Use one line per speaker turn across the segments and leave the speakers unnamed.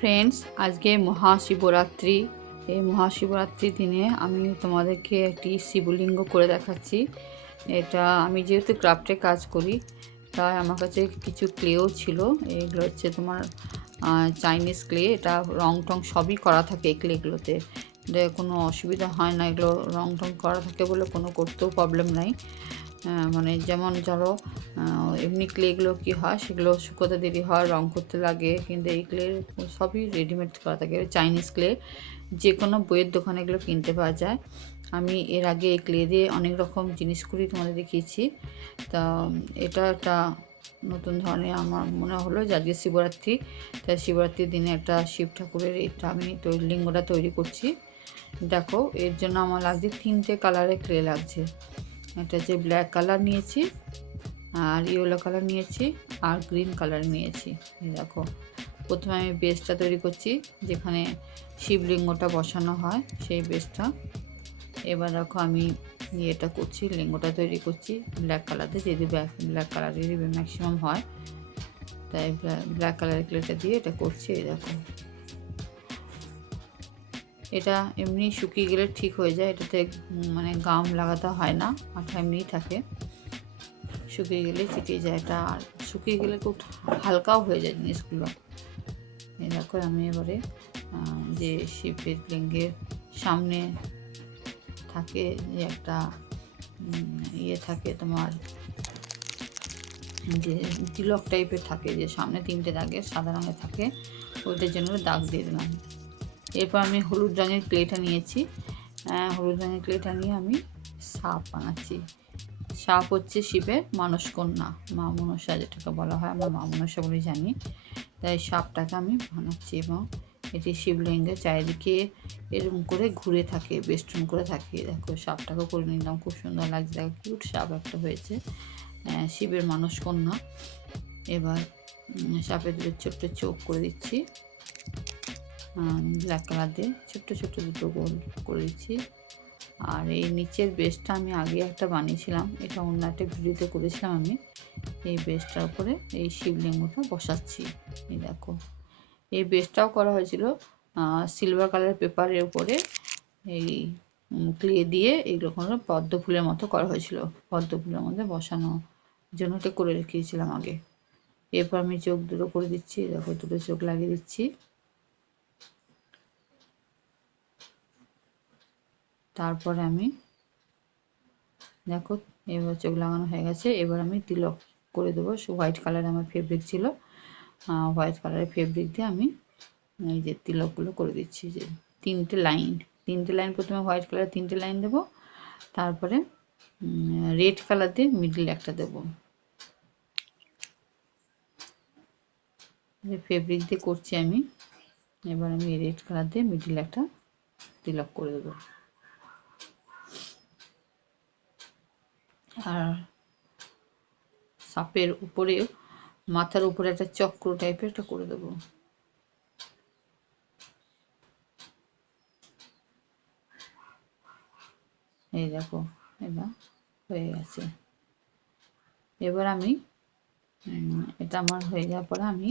Friends আজকে মহাশিবরাত্রি। এই মহাশিবরাত্রির দিনে আমি তোমাদেরকে একটি শিবলিঙ্গ করে দেখাচ্ছি। এটা আমি যেহেতু ক্রাফটে কাজ করি, তাই আমার কাছে কিছু ক্লেও ছিল। এগুলো হচ্ছে তোমার চাইনিজ ক্লে, এটা রং টং সবই করা থাকে এই ক্লেগুলোতে। এটা কোনো অসুবিধা হয় না, এগুলো রং টং করা থাকে বলে কোনো করতেও প্রবলেম নাই। মানে যেমন ধরো এমনি ক্লেগুলো কি হয়, সেগুলো শুকোতে দেরি হয়, রং করতে লাগে, কিন্তু এই ক্লে সবই রেডিমেড করা থাকে চাইনিজ ক্লে যে কোনো বইয়ের দোকানে এগুলো কিনতে পাওয়া যায়। আমি এর আগে এই ক্লে দিয়ে অনেক রকম জিনিস করি তোমাদের দেখিয়েছি। তা, এটা একটা নতুন ধরনের আমার মনে হলো যে আজকে শিবরাত্রি। তাই শিবরাত্রির দিনে একটা শিব ঠাকুরের এটা আমি তৈরি, লিঙ্গটা তৈরি করছি। দেখো, এর জন্য আমার লাগছে তিনটে কালারের ক্লে লাগছে। এটা যে ব্ল্যাক কালার নিয়েছি, আর ইয়েলো কালার নিয়েছি, আর গ্রিন কালার নিয়েছি। দেখো, প্রথমে আমি বেসটা তৈরি করছি, যেখানে শিবলিঙ্গটা বসানো হয়, সেই বেসটা। এবার দেখো, আমি ইয়েটা করছি, লিঙ্গটা তৈরি করছি, ব্ল্যাক কালারে যদি ব্ল্যাক ব্ল্যাক কালারেরই ম্যাক্সিমাম হয়। তাই ব্ল্যাক কালারের ক্লেটা দিয়ে এটা করছি, এই দেখো। এটা এমনি শুকিয়ে গেলে ঠিক হয়ে যায়। এটাতে মানে গাম লাগাতে হয় না, আঠা এমনিই থাকে। শুকিয়ে গেলে চিটিয়ে যায়। এটা আর শুকিয়ে গেলে খুব হালকাও হয়ে যায় জিনিসগুলো। দেখো আমি এবারে যে শিবের লিঙ্গের সামনে থাকে যে একটা ইয়ে থাকে তোমার, যে তিলক টাইপের থাকে, যে সামনে তিনটে দাগের সাদা রঙের থাকে, ওইটার জন্য দাগ দিয়ে দিলাম। এরপর আমি হলুদ রঙের ক্লেটা নিয়েছি। হলুদ রঙের ক্লেটা নিয়ে আমি সাপ বানাচ্ছি। সাপ হচ্ছে শিবের মানসকন্যা, মা মনসা যেটাকে বলা হয়, আমরা মা মনসা বলে জানি। তাই সাপটাকে আমি বানাচ্ছি এবং এটি শিবলিঙ্গের চারিদিকে এরকম করে ঘুরে থাকে, বেষ্টন করে থাকে। দেখো, সাপটাকে করে নিলাম, খুব সুন্দর লাগছে। দেখো কিউট সাপ একটা হয়েছে। শিবের মানসকন্যা। এবার সাপের ছোট্ট চোখ করে দিচ্ছি। ব্ল্যাক কালার দিয়ে ছোট্ট ছোট্ট দুটো গোল করে দিচ্ছি আর এই নিচের বেসটা আমি আগে একটা বানিয়েছিলাম, এটা অন্য একটা ভিডিওতে করেছিলাম আমি। এই বেসটার উপরে এই শিবলিঙ্গটা বসাচ্ছি, এই দেখো। এই বেসটাও করা হয়েছিল সিলভার কালার পেপারের উপরে এই ক্লে দিয়ে এইরকম পদ্ম ফুলের মতো করা হয়েছিল, পদ্ম ফুলের মধ্যে বসানো জন্য এটা করে রেখেছিলাম আগে। এরপর আমি চোখ দুটো করে দিচ্ছি, দেখো দুটো চোখ লাগিয়ে দিচ্ছি। তারপরে আমি, দেখো, এবার চোখ লাগানো হয়ে গেছে, এবার আমি তিলক করে দেবো। হোয়াইট কালার আমার ফেব্রিক ছিল। হোয়াইট কালারের ফেব্রিক দিয়ে আমি এই যে তিলকগুলো করে দিচ্ছি যে তিনটে লাইন তিনটে লাইন প্রথমে হোয়াইট কালার তিনটে লাইন দেব, তারপরে রেড কালার দিয়ে মিডল একটা দেব। ফেব্রিক দিয়ে করছি আমি, এবার আমি রেড কালার দিয়ে মিডল একটা তিলক করে দেবো। আর সাপের উপরে, মাথার উপরে একটা চক্র টাইপের একটা করে দেবো। এই দেখো এবার হয়ে গেছে। এবার আমি এটা আমার হয়ে যাওয়ার পরে আমি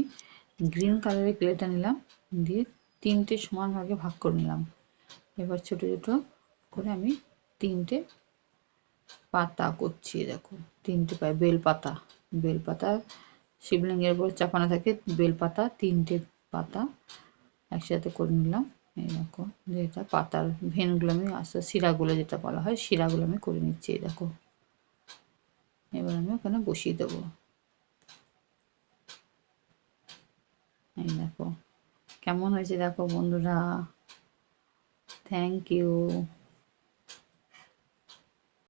গ্রিন কালারের ক্লেটা নিলাম, দিয়ে তিনটে সমান ভাগে ভাগ করে নিলাম। এবার ছোট ছোট করে আমি তিনটে পাতা করছি, দেখো, তিনটে পায় বেল পাতা বেল পাতা শিবলিঙ্গের উপর চাপানো থাকে বেল পাতা তিনটে পাতা একসাথে করে নিলাম। এই দেখো, যেটা পাতার ভেনগুলো আমি আস্তে শিরাগুলো যেটা বলা হয়, শিরাগুলো আমি করে নিচ্ছি, এই দেখো। এবার আমি ওখানে বসিয়ে দেবো। এই দেখো, কেমন হয়েছে দেখো বন্ধুরা? Thank you